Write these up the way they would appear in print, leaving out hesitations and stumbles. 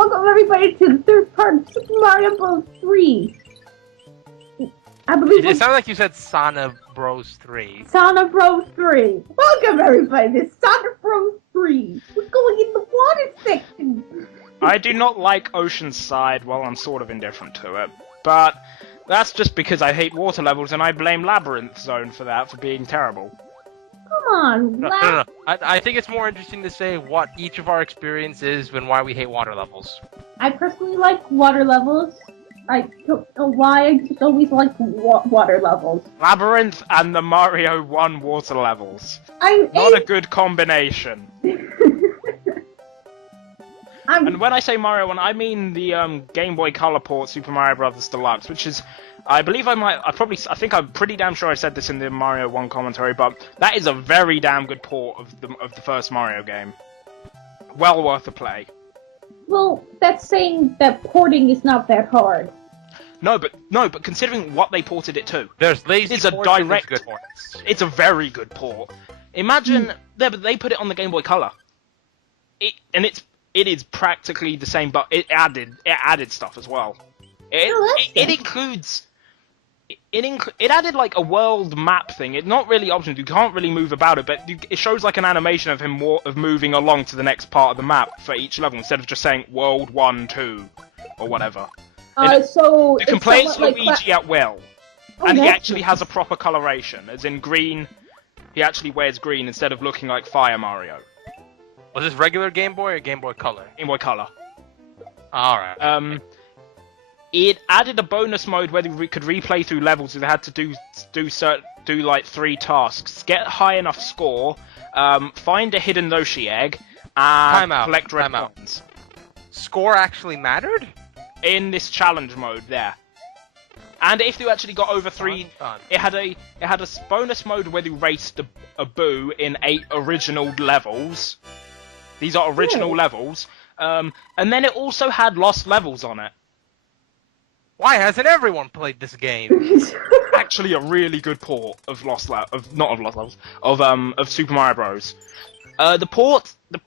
Welcome everybody to the third part of Super Mario Bros. 3. I believe It sounded like you said Sonic Bros 3. Sonic Bros. 3. Welcome everybody to Sonic Bros. 3. We're going in the water section. I do not like Oceanside, well, I'm sort of indifferent to it, but that's just because I hate water levels and I blame Labyrinth Zone for that, for being terrible. Come on, No. I think it's more interesting to say what each of our experience is and why we hate water levels. I personally like water levels. I don't know why, I just always like water levels. Labyrinth and the Mario 1 water levels. I'm Not a good combination. I'm... And when I say Mario 1, I mean the Game Boy Color port Super Mario Bros. Deluxe, which is, I believe I think I'm pretty damn sure I said this in the Mario 1 commentary, but that is a very damn good port of the first Mario game. Well worth a play. Well, that's saying that porting is not that hard. No, but considering what they ported it to, There's lazy it's a ports and there's direct good ports. It's a very good port. Imagine but they put it on the Game Boy Color. It is practically the same, but it added stuff as well. It added like a world map thing. It's not really optional. You can't really move about it, but it shows like an animation of him moving along to the next part of the map for each level instead of just saying World 1, 2 or whatever. So you can play as like Luigi at will, and he actually has a proper coloration, as in green. He actually wears green instead of looking like Fire Mario. Was this regular Game Boy or Game Boy Color? Game Boy Color. Alright. It added a bonus mode where we could replay through levels. We had to do like 3 tasks: get a high enough score, find a hidden Yoshi egg, and collect red coins. Score actually mattered? In this challenge mode there. And if you actually got over 3, it had a bonus mode where you raced a Boo in 8 original levels. These are original levels. And then it also had lost levels on it. Why hasn't everyone played this game? Actually, a really good port of Super Mario Bros. The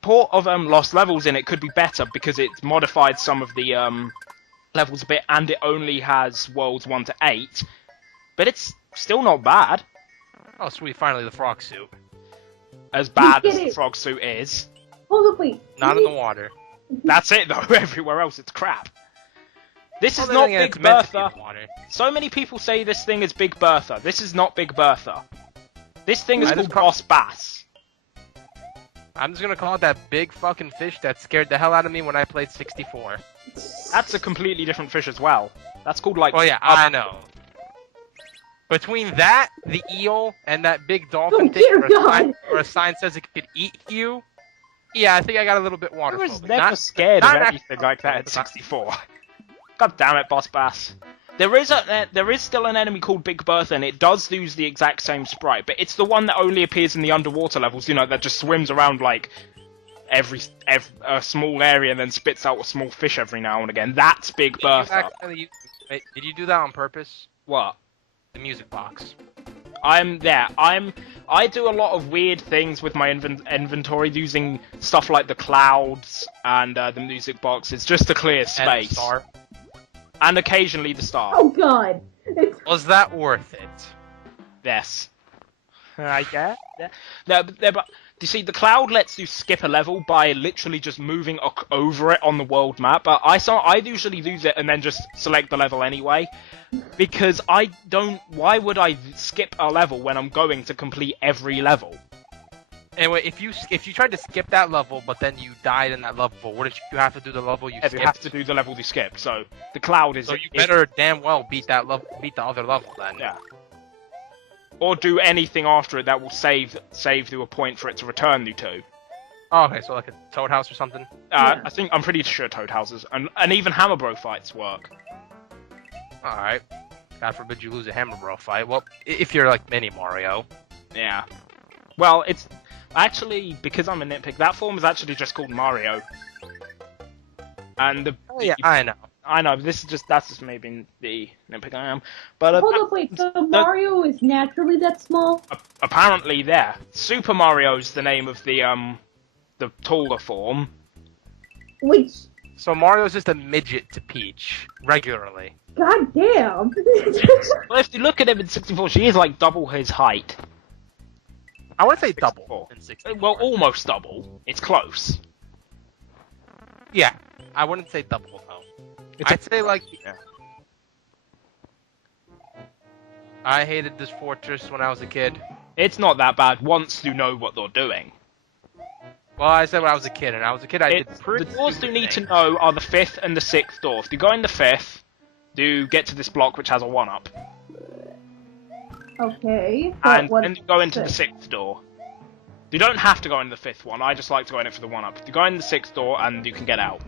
port of Lost Levels in it could be better because it's modified some of the levels a bit, and it only has worlds 1 to 8. But it's still not bad. Oh, sweet! Finally, the frog suit. As bad as the frog suit is. Hold up, wait. Not in the water. That's it though. Everywhere else, it's crap. This is not Big Bertha. So many people say this thing is Big Bertha. This is not Big Bertha. This thing is called Boss Bass. I'm just gonna call it that big fucking fish that scared the hell out of me when I played 64. That's a completely different fish as well. That's called like... Oh yeah, I know. Between that, the eel, and that big dolphin thing where a sign says it could eat you, yeah, I think I got a little bit water. I was never scared of anything like that at 64. God damn it, Boss Bass. There is still an enemy called Big Bertha, and it does use the exact same sprite, but it's the one that only appears in the underwater levels, you know, that just swims around like every small area and then spits out a small fish every now and again. That's Big Bertha. Did you do that on purpose? What? The music box. I do a lot of weird things with my inventory, using stuff like the clouds and the music boxes just to clear space. And the star. And occasionally the star. Oh god! Was that worth it? Yes. I guess. No, but you see, the cloud lets you skip a level by literally just moving over it on the world map. But I usually use it and then just select the level anyway, because I don't. Why would I skip a level when I'm going to complete every level? Anyway, if you tried to skip that level, but then you died in that level, what did you have to do the level you skipped? You have to do the level you skipped. So the cloud is. So you better damn well beat that level, beat the other level then. Yeah. Or do anything after it that will save you a point for it to return you to. Oh, okay, so like a Toad House or something. I'm pretty sure Toad Houses and even Hammer Bro fights work. All right. God forbid you lose a Hammer Bro fight. Well, if you're like Mini Mario. Yeah. Well, it's actually, because I'm a nitpick, that form is actually just called Mario. And I know. I know, that's just maybe the nitpick I am. But hold up, wait, so Mario is naturally that small? Apparently there. Super Mario's the name of the taller form. Wait, So Mario's just a midget to Peach, regularly. God damn. Well, if you look at him in 64, she is like double his height. I want to say 64. double in 64. Well, almost double. It's close. Yeah, I wouldn't say double, though. I'd say, like... Yeah. I hated this fortress when I was a kid. It's not that bad once you know what they're doing. Well, I said when I was a kid, and I was a kid, I did pretty The doors you stupid need to things. know are the 5th and the 6th door. If you go in the 5th, you get to this block which has a 1-up. Okay. And what- then you go into the six? 6th door. You don't have to go into the 5th one, I just like to go in it for the 1-up. You go in the 6th door and you can get out.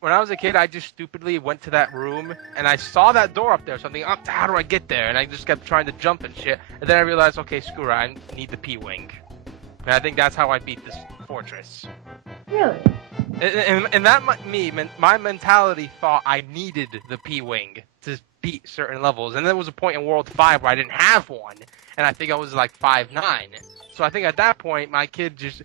When I was a kid, I just stupidly went to that room, and I saw that door up there, so I'm thinking, oh, how do I get there? And I just kept trying to jump and shit, and then I realized, okay, screw it, I need the P-Wing. And I think that's how I beat this fortress. Really? And that my mentality thought I needed the P-Wing to beat certain levels, and there was a point in World 5 where I didn't have one, and I think I was like 5'9". So I think at that point, my kid just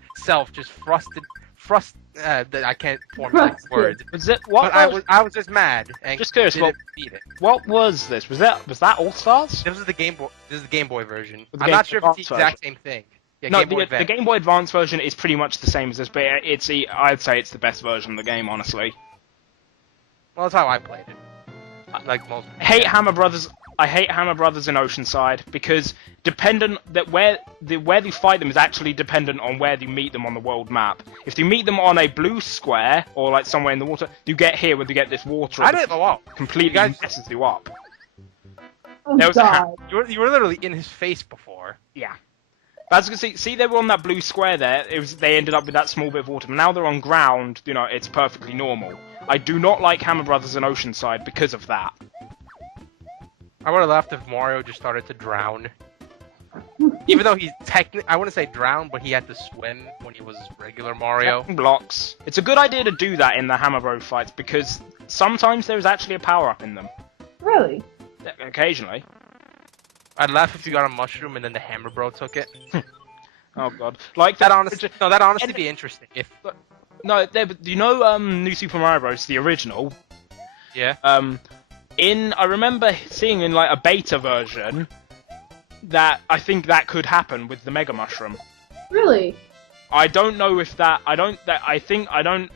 that I can't formulate the word. Was it what? But I was just mad and Just curious, didn't beat it. what was this? Was that All Stars? This is the Game Boy. This is the Game Boy version. The I'm Game not Boy sure if it's the Advance exact same thing. Yeah, No, Game Boy the Advance. Game Boy Advance version is pretty much the same as this, but I'd say it's the best version of the game, honestly. Well, that's how I played it. Like most. I hate Hammer Brothers in Oceanside because dependent that where you fight them is actually dependent on where you meet them on the world map. If you meet them on a blue square or like somewhere in the water, you get here where you get this water. I didn't know. Wow. Completely You guys- messes you up. Oh There was a God. You were literally in his face before. Yeah. But as you can see they were on that blue square there. They ended up with that small bit of water. But now they're on ground. You know, it's perfectly normal. I do not like Hammer Brothers in Oceanside because of that. I would have left if Mario just started to drown. Even though he's technically, I wouldn't say drown, but he had to swim when he was regular Mario. Blocks. It's a good idea to do that in the Hammer Bro fights because sometimes there's actually a power up in them. Really? Occasionally. I'd laugh if you got a mushroom and then the Hammer Bro took it. Oh god. Like That'd honestly and- be interesting. If No, you know New Super Mario Bros. The original. yeah, I remember seeing in like a beta version that I think that could happen with the Mega Mushroom. Really? I don't know if that. I don't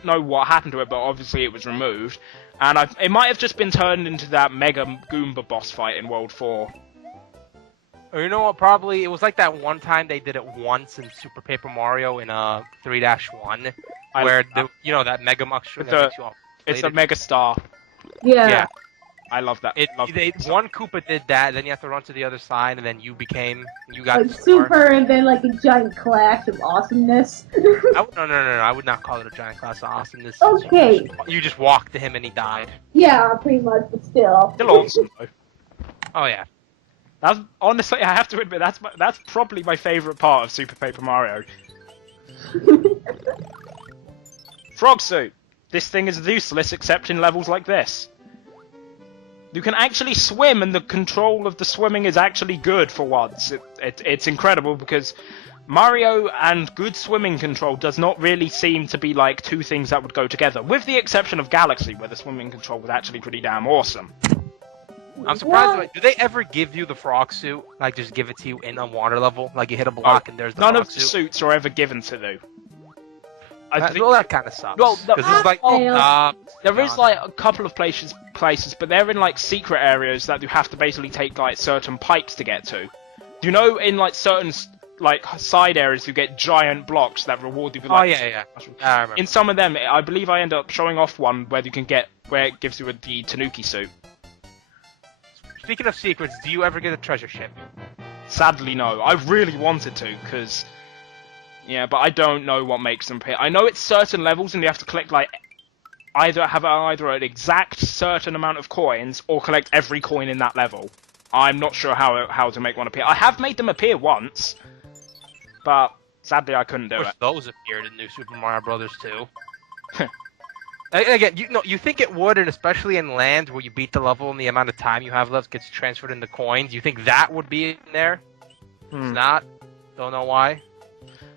know what happened to it, but obviously it was removed, and it might have just been turned into that Mega Goomba boss fight in World 4. or you know what? Probably it was like that one time they did it once in Super Paper Mario in 3-1, where that Mega Mushroom It's that a- makes you all It's a inflated. Mega Star. Yeah. Yeah. I love that. One Koopa did that, then you have to run to the other side, and then you got Like the star. super and then like a giant clash of awesomeness. No, I would not call it a giant class of awesomeness. Okay. You just walked to him and he died. Yeah, pretty much, but still. Still awesome though. Oh yeah. That's honestly, I have to admit, that's probably my favourite part of Super Paper Mario. Frog Suit. This thing is useless except in levels like this. You can actually swim, and the control of the swimming is actually good for once. It's incredible because Mario and good swimming control does not really seem to be like two things that would go together, with the exception of Galaxy, where the swimming control was actually pretty damn awesome. I'm surprised. What? Do they ever give you the frog suit? Like, just give it to you in a water level? Like, you hit a block and there's the None frog of the suit? suits are ever given to you. Well, that kind of sucks. Well, Because it's like, There is like a couple of places, but they're in like secret areas that you have to basically take like certain pipes to get to. You know, in like certain like side areas, you get giant blocks that reward you with. Like, yeah. I remember. In some of them, I believe I end up showing off one where it gives you the Tanuki suit. Speaking of secrets, do you ever get a treasure ship? Sadly, no. I really wanted to, because... Yeah, but I don't know what makes them appear. I know it's certain levels and you have to collect, like... Either an exact certain amount of coins, or collect every coin in that level. I'm not sure how to make one appear. I have made them appear once, but sadly I couldn't do Of it. course, those appeared in New Super Mario Brothers 2. And again, you think it would, and especially in land where you beat the level and the amount of time you have left gets transferred into coins, you think that would be in there? It's not. Don't know why.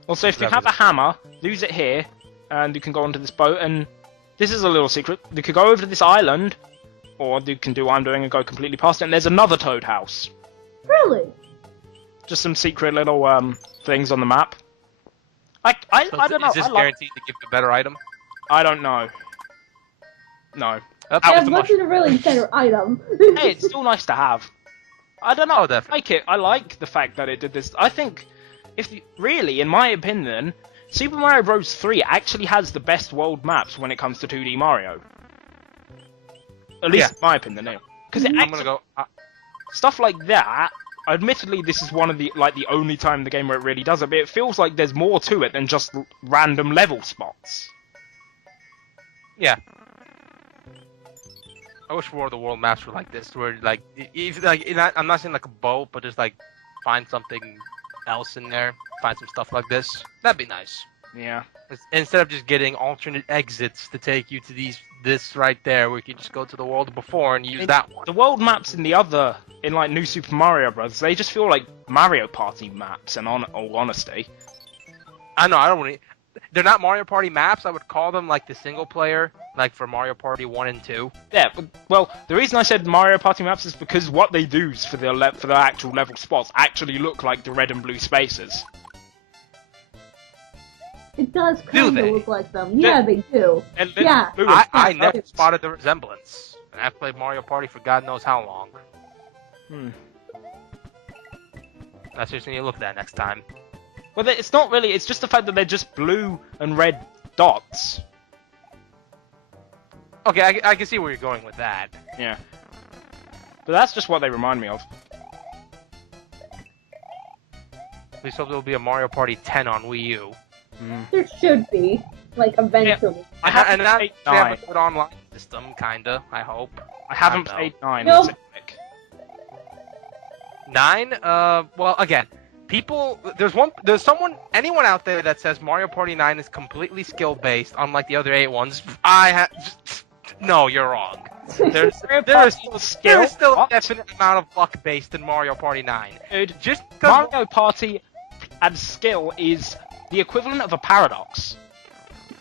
Also, if you have a hammer, use it here, and you can go onto this boat, and this is a little secret. You could go over to this island, or you can do what I'm doing and go completely past it, and there's another Toad house. Really? Just some secret little things on the map. I don't know. Is this guaranteed to give you a better item? I don't know. No. That Yeah, was the what's mushroom. a really better item? Hey, it's still nice to have. I don't know. Oh, I definitely. like it. I like the fact that it did this. I think, really, in my opinion, Super Mario Bros. 3 actually has the best world maps when it comes to 2D Mario. At least in my opinion, because I'm gonna go. stuff like that. Admittedly, this is one of the only time in the game where it really does it, but it feels like there's more to it than just random level spots. Yeah. I wish more of the world maps were like this, where like, I'm not saying like a boat, but just like find something else in there, find some stuff like this. That'd be nice. Yeah. Instead of just getting alternate exits to take you to this right there, where you can just go to the world before and use that one. The world maps in like New Super Mario Bros. They just feel like Mario Party maps. In all honesty, I know. I don't want to. They're not Mario Party maps. I would call them like the single player, like for Mario Party 1 and 2. yeah. But, well, the reason I said Mario Party maps is because what they do for the actual level spots actually look like the red and blue spaces. It does Do kind of they? look like them. Yeah, they do. And Yeah. blue I and- never spotted the resemblance. And I've played Mario Party for God knows how long. That's just when you look at that next time. Well, it's not really. It's just the fact that they're just blue and red dots. Okay, I can see where you're going with that. Yeah. But that's just what they remind me of. At least hope there'll be a Mario Party 10 on Wii U. There should be, like, eventually. I haven't and that played they have 9. a good online system, kinda. I hope. I haven't know. played 9. No. It's epic. 9. Well, again, anyone out there that says Mario Party 9 is completely skill based, unlike the other 8 ones. No, you're wrong. There is still a What? definite amount of luck based in Mario Party 9. Dude, Just because Mario Party and skill is the equivalent of a paradox.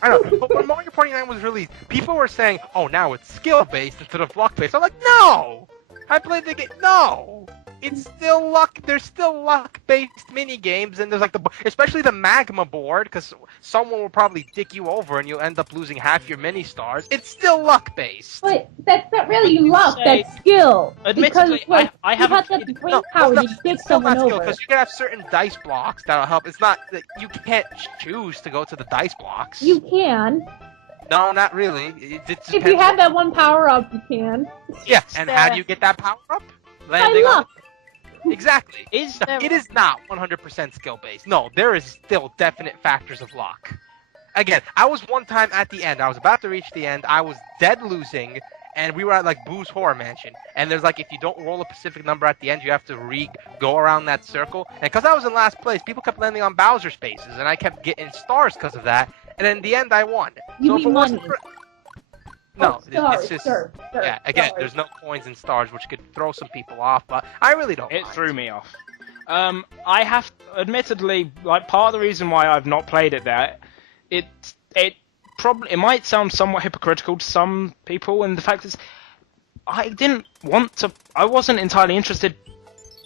I don't know, but when Mario Party 9 was released, people were saying, "Oh, now it's skill-based instead of luck-based." I'm like, no! I played the game. No! It's still luck. There's still luck-based mini games, and there's like especially the magma board, because someone will probably dick you over, and you'll end up losing half your mini stars. It's still luck-based. But that's not really you luck, say- that's skill. Admittedly, because, like, I you haven't have that played- brain power to dick it's still someone not skill, over. because you can have certain dice blocks that'll help. It's not that you can't choose to go to the dice blocks. You can. No, not really. It If you depends have on- that one power-up, you can. Yeah, and how do you get that power-up? By Landing on luck. Exactly. Is there... It is not 100% skill-based. No, there is still definite factors of luck. Again, I was one time at the end. I was about to reach the end. I was dead losing, and we were at, like, Boo's Horror Mansion. And there's, like, if you don't roll a specific number at the end, you have to go around that circle. And because I was in last place, people kept landing on Bowser spaces, and I kept getting stars because of that. And in the end, I won. You if mean it wasn't money. No, sorry, it's just... sir, Yeah, again, sorry. there's no coins and stars, which could throw some people off, but I really don't It mind. threw me off. I have, admittedly, like, part of the reason why I've not played it there, it might sound somewhat hypocritical to some people, and the fact is, I wasn't entirely interested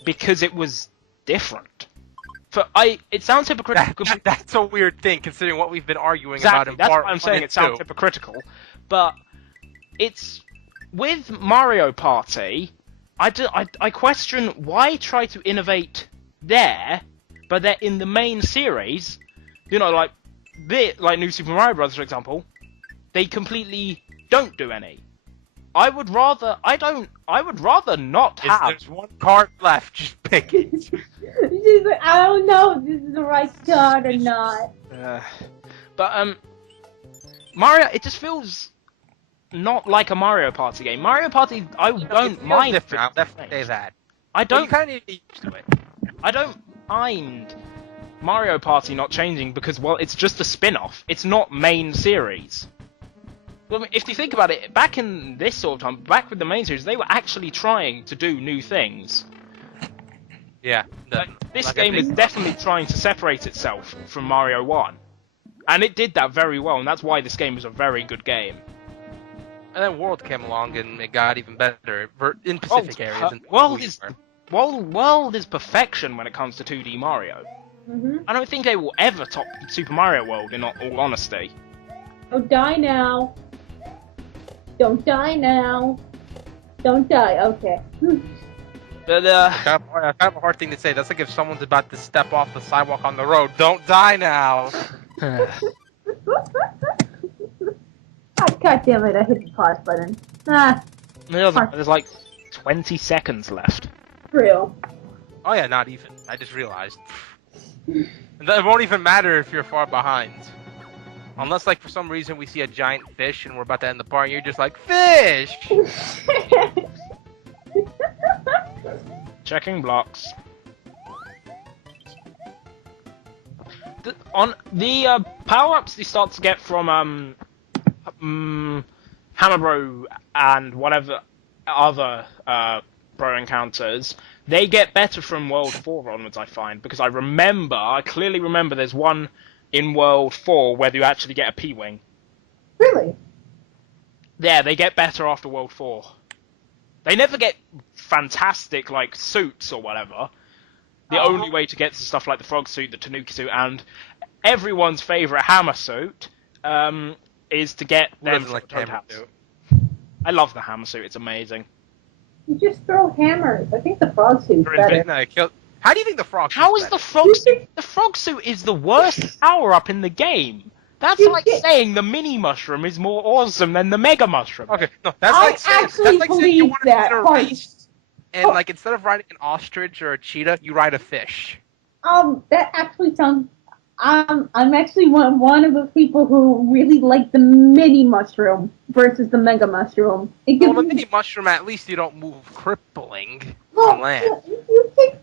because it was different. It sounds hypocritical. That's a weird thing, considering what we've been arguing Exactly, about in that's part what I'm 1 saying, and it sounds 2. hypocritical. But it's with Mario Party, I question why try to innovate there, but they're in the main series. You know, like New Super Mario Bros. For example, they completely don't do any. I would rather not If have. there's one card left, just pick it. She's like, I don't know if this is the right card or not. But Mario, it just feels not like a Mario Party game. Mario Party, I don't mind. Different. I'll definitely say that. I But you don't. kind of need to get used to it. I don't mind Mario Party not changing because, well, it's just a spin-off. It's not main series. Well, I mean, if you think about it, back in this sort of time, back with the main series, they were actually trying to do new things. Yeah. This like I game is think- definitely trying to separate itself from Mario 1. And it did that very well, and that's why this game is a very good game. And then World came along and it got even better in Pacific areas. And World is perfection when it comes to 2D Mario. I don't think they will ever top Super Mario World, in all honesty. Don't die now. Don't die now. Don't die. Okay. But kind of a hard thing to say. That's like if someone's about to step off the sidewalk on the road. Don't die now. God damn it! I hit the pause button. Ah, there's like 20 seconds left. real. Oh yeah, not even. I just realized. It won't even matter if you're far behind. Unless, like, for some reason we see a giant fish and we're about to end the part and you're just like, FISH! Checking blocks. On the power-ups you start to get from Hammer Bro and whatever other Bro encounters, they get better from World 4 onwards, I find, because I clearly remember there's one in World 4 where you actually get a P-Wing. Really? Yeah, they get better after World 4. They never get fantastic, like, suits or whatever. The only way to get to stuff like the Frog suit, the Tanuki suit, and everyone's favourite Hammer suit is to get them from Toad House. I love the Hammer suit, it's amazing. You just throw hammers. I think the frog suit's better. How do you think the frog suit How is the frog suit? The frog suit is the worst power-up in the game. That's like saying the mini mushroom is more awesome than the mega mushroom. Okay, no, that's like saying you want to win a race, and like instead of riding an ostrich or a cheetah, you ride a fish. That actually sounds. I'm actually one of the people who really like the mini mushroom versus the mega mushroom. Well, the mini mushroom, at least you don't move crippling on land. You think,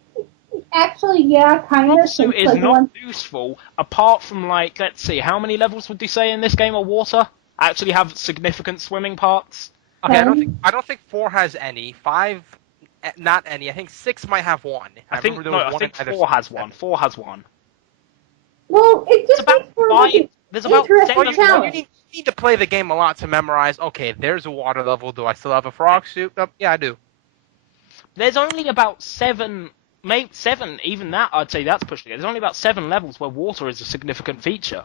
actually, yeah, kind of. Suit is not useful apart from, like, let's see, how many levels would you say in this game of water actually have significant swimming parts? Okay, I don't think 4 has any. 5, not any. I think 6 might have one. I think 4 has one. 4 has one. Well, it just makes for there's about you need to play the game a lot to memorize. Okay, there's a water level. Do I still have a frog suit? Yeah, I do. There's only about 7, maybe 7. Even that, I'd say that's pushing it. There's only about 7 levels where water is a significant feature.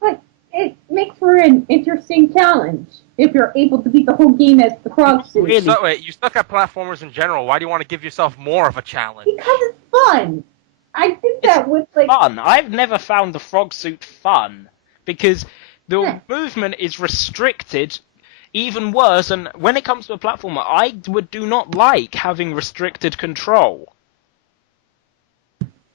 But it makes for an interesting challenge if you're able to beat the whole game as the frog suit. Really? So, wait, you suck at platformers in general. Why do you want to give yourself more of a challenge? Because it's fun. I did that with, like... Fun. I've never found the frog suit fun, because the movement is restricted, even worse, and when it comes to a platformer, I do not like having restricted control.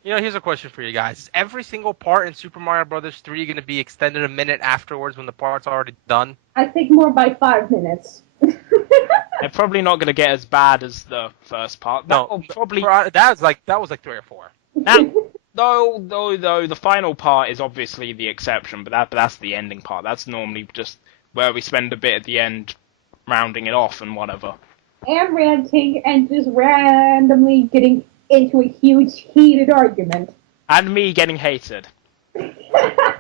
You know, here's a question for you guys. Is every single part in Super Mario Bros. 3 going to be extended a minute afterwards when the part's already done? I think more by 5 minutes. They're probably not going to get as bad as the first part. That was like 3 or 4. Now, though, the final part is obviously the exception, but that's the ending part. That's normally just where we spend a bit at the end rounding it off and whatever. And ranting and just randomly getting into a huge heated argument. And me getting hated.